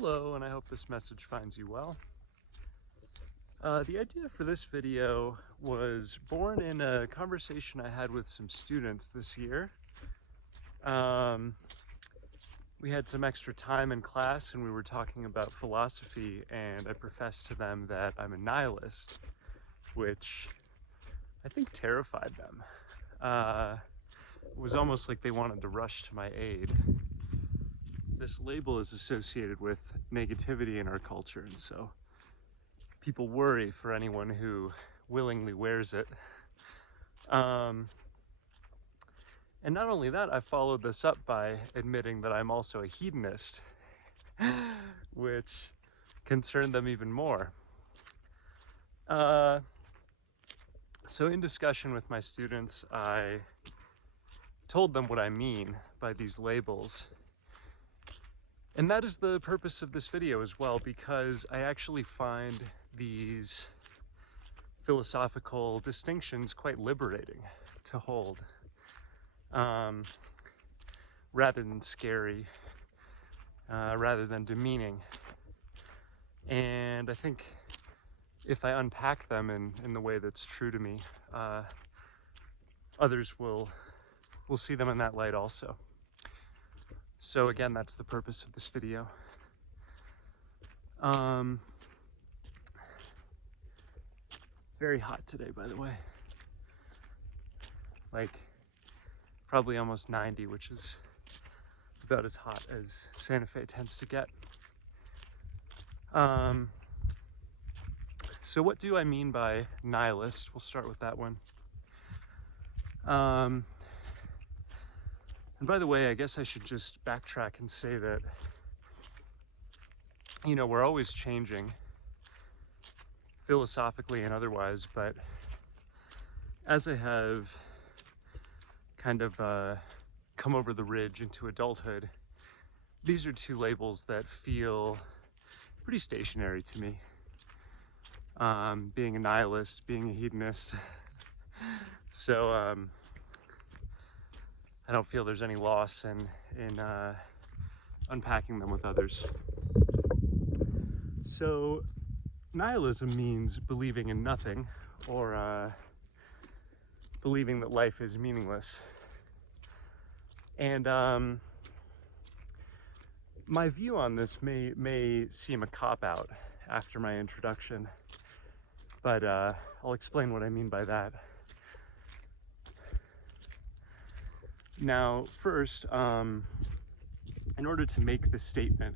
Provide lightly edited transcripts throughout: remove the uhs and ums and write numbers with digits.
Hello, and I hope this message finds you well. The idea for this video was born in a conversation I had with some students this year. We had some extra time in class and we were talking about philosophy, and I professed to them that I'm a nihilist, which I think terrified them. It was almost like they wanted to rush to my aid. This label is associated with negativity in our culture, and so people worry for anyone who willingly wears it. And not only that, I followed this up by admitting that I'm also a hedonist, which concerned them even more. So in discussion with my students, I told them what I mean by these labels. And that is the purpose of this video as well, because I actually find these philosophical distinctions quite liberating to hold, rather than scary, rather than demeaning. And I think if I unpack them in the way that's true to me, others will see them in that light also. So again, that's the purpose of this video. Very hot today, by the way. Like probably almost 90, which is about as hot as Santa Fe tends to get. So what do I mean by nihilist? We'll start with that one. And by the way, I guess I should just backtrack and say that, we're always changing, philosophically and otherwise, but as I have kind of come over the ridge into adulthood, these are two labels that feel pretty stationary to me. Being a nihilist, being a hedonist. So, I don't feel there's any loss in unpacking them with others. So nihilism means believing in nothing, or believing that life is meaningless. And my view on this may seem a cop-out after my introduction, but I'll explain what I mean by that. Now, first, in order to make the statement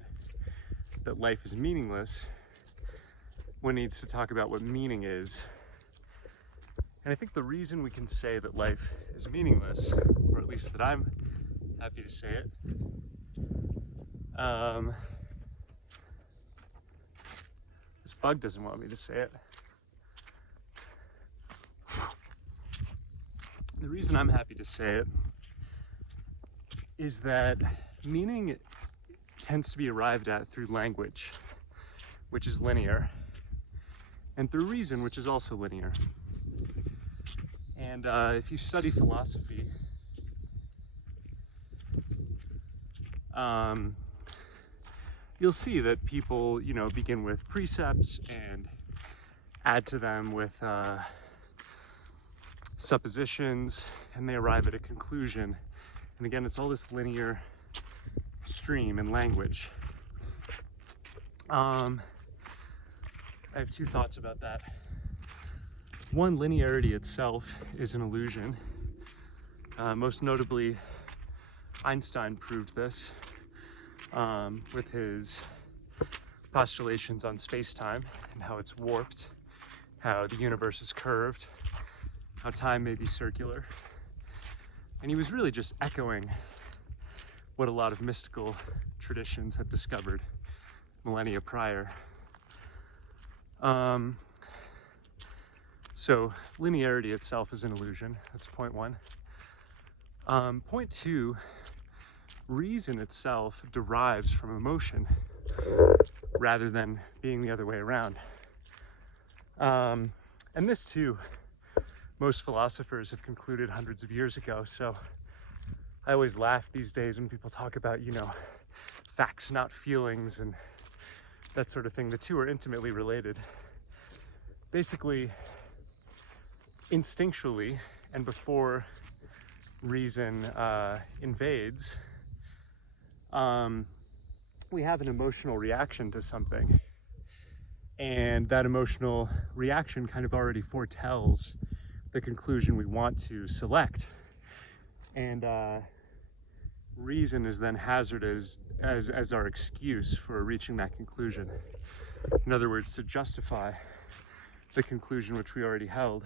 that life is meaningless, one needs to talk about what meaning is. And I think the reason we can say that life is meaningless, or at least that I'm happy to say it, this bug doesn't want me to say it. The reason I'm happy to say it is that meaning tends to be arrived at through language, which is linear, and through reason, which is also linear. And if you study philosophy, you'll see that people, begin with precepts and add to them with suppositions, and they arrive at a conclusion. And again, it's all this linear stream in language. I have two thoughts about that. One, linearity itself is an illusion. Most notably, Einstein proved this with his postulations on space-time and how it's warped, how the universe is curved, how time may be circular. And he was really just echoing what a lot of mystical traditions had discovered millennia prior. So linearity itself is an illusion. That's point one. Point two, reason itself derives from emotion rather than being the other way around. And this too, most philosophers have concluded hundreds of years ago. So I always laugh these days when people talk about, facts, not feelings, and that sort of thing. The two are intimately related. Basically, instinctually, and before reason invades, we have an emotional reaction to something. And that emotional reaction kind of already foretells the conclusion we want to select. And reason is then hazarded as our excuse for reaching that conclusion. In other words, to justify the conclusion which we already held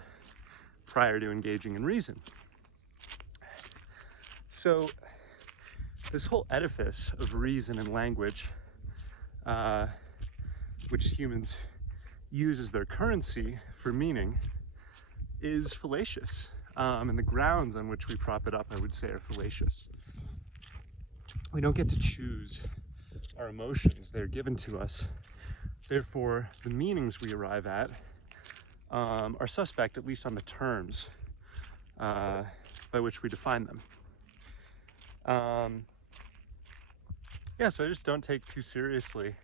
prior to engaging in reason. So this whole edifice of reason and language, which humans use as their currency for meaning, is fallacious. And the grounds on which we prop it up, I would say, are fallacious. We don't get to choose our emotions. They're given to us. Therefore, the meanings we arrive at are suspect, at least on the terms by which we define them. Yeah, so I just don't take too seriously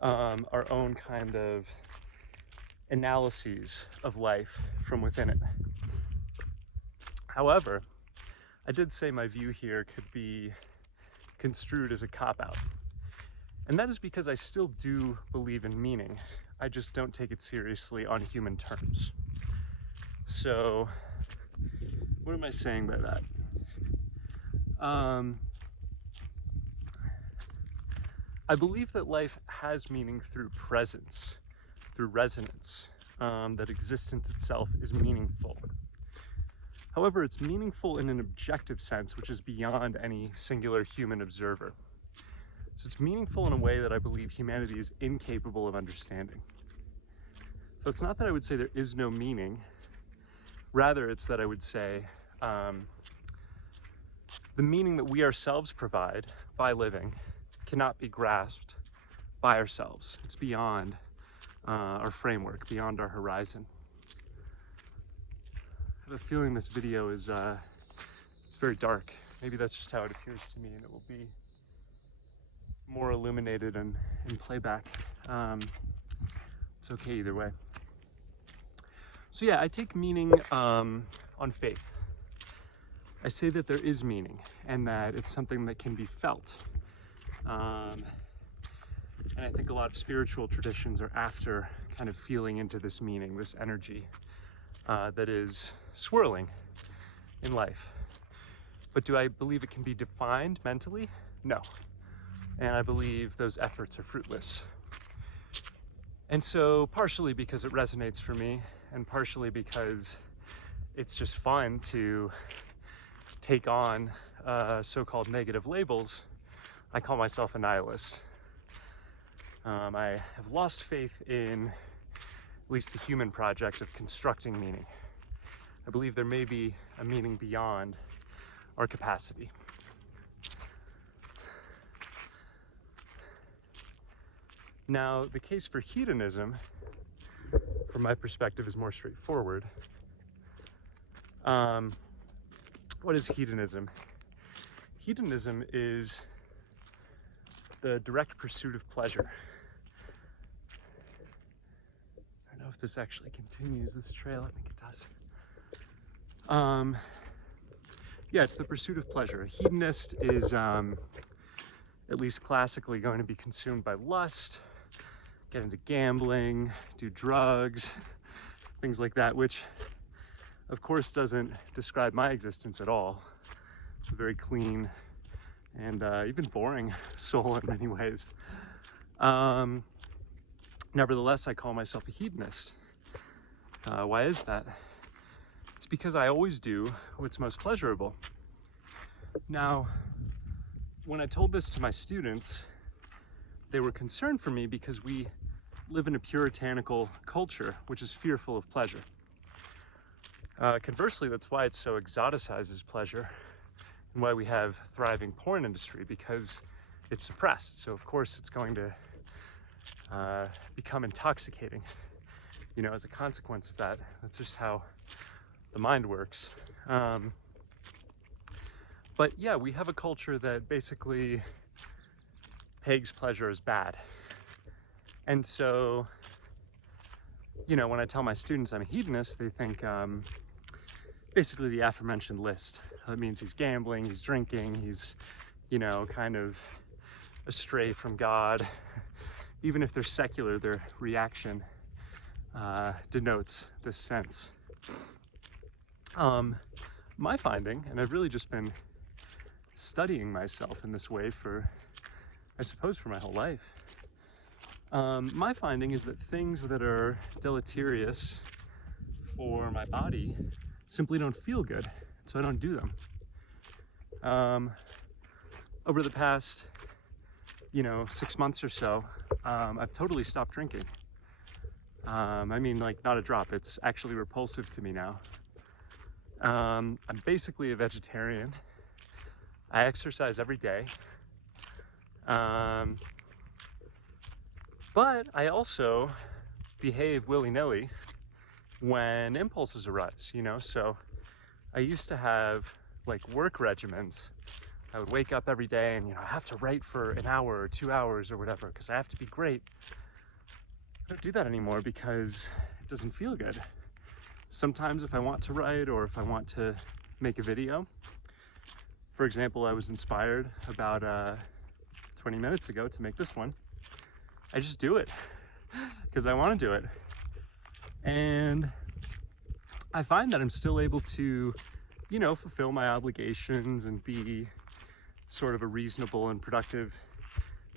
our own kind of analyses of life from within it. However, I did say my view here could be construed as a cop-out. And that is because I still do believe in meaning. I just don't take it seriously on human terms. So, what am I saying by that? I believe that life has meaning through presence, through resonance, that existence itself is meaningful. However, it's meaningful in an objective sense, which is beyond any singular human observer. So it's meaningful in a way that I believe humanity is incapable of understanding. So it's not that I would say there is no meaning. Rather, it's that I would say the meaning that we ourselves provide by living cannot be grasped by ourselves. It's beyond our framework, beyond our horizon. I have a feeling this video is it's very dark. Maybe that's just how it appears to me, and it will be more illuminated and in playback. It's okay either way. So yeah, I take meaning on faith. I say that there is meaning and that it's something that can be felt. And I think a lot of spiritual traditions are after kind of feeling into this meaning, this energy that is swirling in life. But do I believe it can be defined mentally? No. And I believe those efforts are fruitless. And so partially because it resonates for me, and partially because it's just fun to take on so-called negative labels, I call myself a nihilist. I have lost faith in at least the human project of constructing meaning. I believe there may be a meaning beyond our capacity. Now, the case for hedonism, from my perspective, is more straightforward. What is hedonism? Hedonism is the direct pursuit of pleasure. I don't know if this actually continues, this trail. I think it does. Yeah, it's the pursuit of pleasure. A hedonist is, at least classically, going to be consumed by lust, get into gambling, do drugs, things like that, which of course doesn't describe my existence at all. It's a very clean and even boring soul in many ways. Nevertheless, I call myself a hedonist. Why is that? It's because I always do what's most pleasurable. Now, when I told this to my students, they were concerned for me because we live in a puritanical culture which is fearful of pleasure. Conversely, that's why it so exoticizes pleasure and why we have a thriving porn industry, because it's suppressed. So of course it's going to become intoxicating, you know, as a consequence of that. That's just how the mind works. But yeah, we have a culture that basically pegs pleasure as bad. And so, you know, when I tell my students I'm a hedonist, they think basically the aforementioned list. That means he's gambling, he's drinking, he's, you know, kind of astray from God. Even if they're secular, their reaction denotes this sense. My finding, and I've really just been studying myself in this way for, I suppose, for my whole life. My finding is that things that are deleterious for my body simply don't feel good, so I don't do them. Over the past, you know, 6 months or so, I've totally stopped drinking. I mean, like, not a drop. It's actually repulsive to me now. I'm basically a vegetarian. I exercise every day. But I also behave willy-nilly when impulses arise, you know? So I used to have like work regimens. I would wake up every day and, you know, I have to write for an hour or 2 hours or whatever because I have to be great. I don't do that anymore because it doesn't feel good. Sometimes if I want to write or if I want to make a video, for example, I was inspired about 20 minutes ago to make this one. I just do it because I want to do it. And I find that I'm still able to, you know, fulfill my obligations and be sort of a reasonable and productive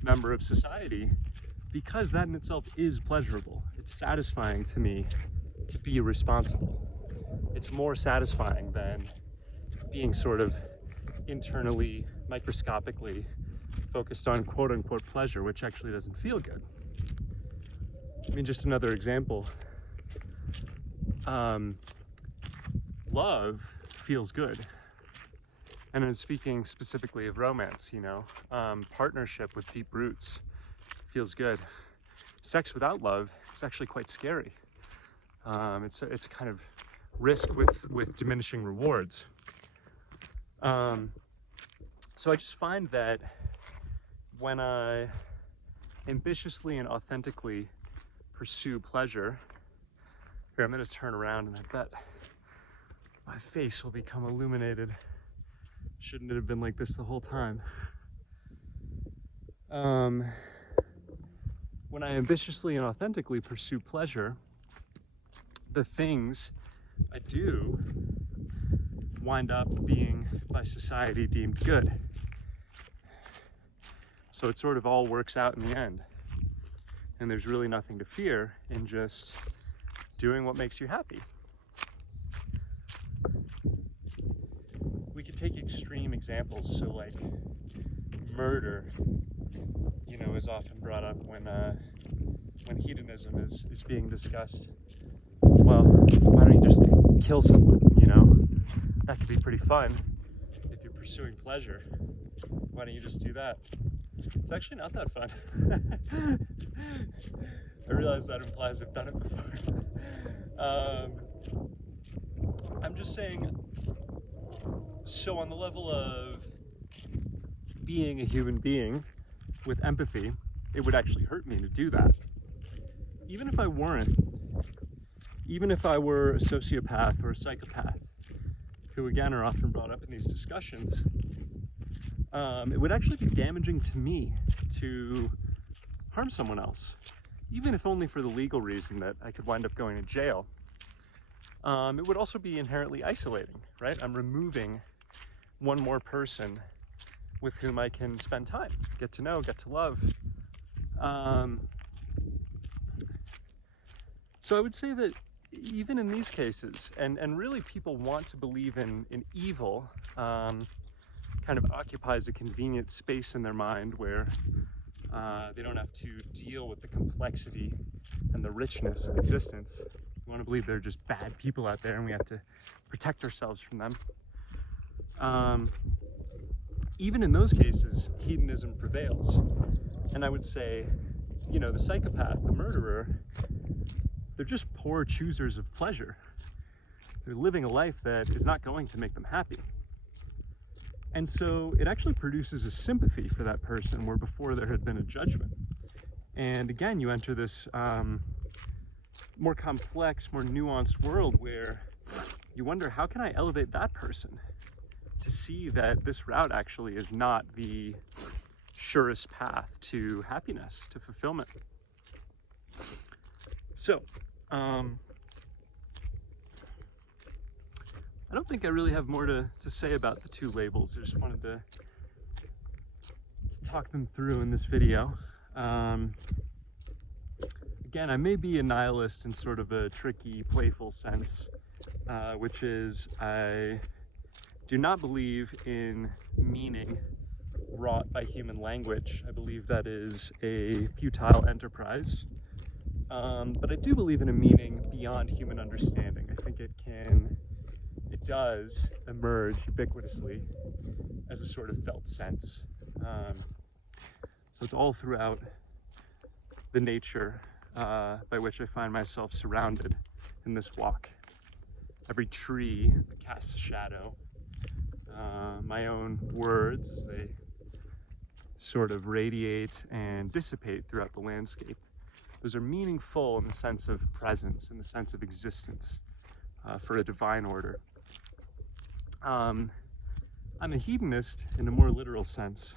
member of society because that in itself is pleasurable. It's satisfying to me to be responsible. It's more satisfying than being sort of internally, microscopically focused on quote unquote pleasure, which actually doesn't feel good. I mean, just another example. Love feels good. And I'm speaking specifically of romance, you know. Partnership with deep roots feels good. Sex without love is actually quite scary. It's a kind of risk with diminishing rewards. So I just find that when I ambitiously and authentically pursue pleasure, here I'm going to turn around and I bet my face will become illuminated. Shouldn't it have been like this the whole time? When I ambitiously and authentically pursue pleasure, the things I do wind up being by society deemed good. So it sort of all works out in the end. And there's really nothing to fear in just doing what makes you happy. We could take extreme examples. So like murder, you know, is often brought up when hedonism is being discussed. Well, why don't you just kill someone, you know? That could be pretty fun if you're pursuing pleasure. Why don't you just do that? It's actually not that fun. I realize that implies I've done it before. I'm just saying, so on the level of being a human being with empathy, it would actually hurt me to do that. Even if I weren't, even if I were a sociopath or a psychopath, who again are often brought up in these discussions, it would actually be damaging to me to harm someone else, even if only for the legal reason that I could wind up going to jail. It would also be inherently isolating, right? I'm removing one more person with whom I can spend time, get to know, get to love. So I would say that even in these cases, and really people want to believe in evil, kind of occupies a convenient space in their mind where they don't have to deal with the complexity and the richness of existence. We want to believe they're just bad people out there and we have to protect ourselves from them. Even in those cases, hedonism prevails. And I would say, you know, the psychopath, the murderer, they're just poor choosers of pleasure. They're living a life that is not going to make them happy. And so it actually produces a sympathy for that person where before there had been a judgment. And again, you enter this more complex, more nuanced world where you wonder, how can I elevate that person to see that this route actually is not the surest path to happiness, to fulfillment? So, I don't think I really have more to say about the two labels. I just wanted to talk them through in this video. Again, I may be a nihilist in sort of a tricky, playful sense, which is I do not believe in meaning wrought by human language. I believe that is a futile enterprise. But I do believe in a meaning beyond human understanding. I think it does emerge ubiquitously as a sort of felt sense. So it's all throughout the nature by which I find myself surrounded in this walk. Every tree casts a shadow. My own words as they sort of radiate and dissipate throughout the landscape. Those are meaningful in the sense of presence, in the sense of existence, for a divine order. I'm a hedonist in a more literal sense.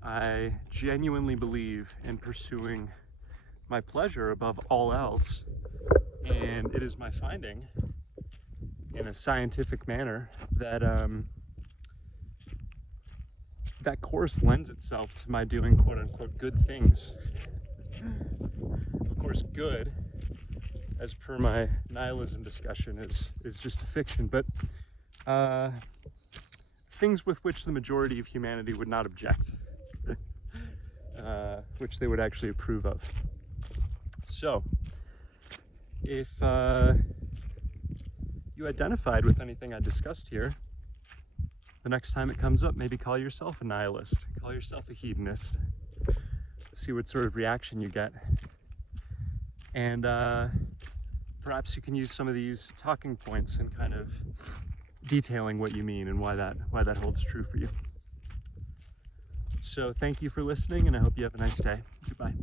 I genuinely believe in pursuing my pleasure above all else, and it is my finding, in a scientific manner, that that course lends itself to my doing quote-unquote good things. Of course, good, as per my nihilism discussion, is just a fiction, but things with which the majority of humanity would not object, which they would actually approve of. So, if you identified with anything I discussed here, the next time it comes up, maybe call yourself a nihilist, call yourself a hedonist, see what sort of reaction you get. And perhaps you can use some of these talking points in kind of detailing what you mean and why that holds true for you. So thank you for listening, and I hope you have a nice day. Goodbye.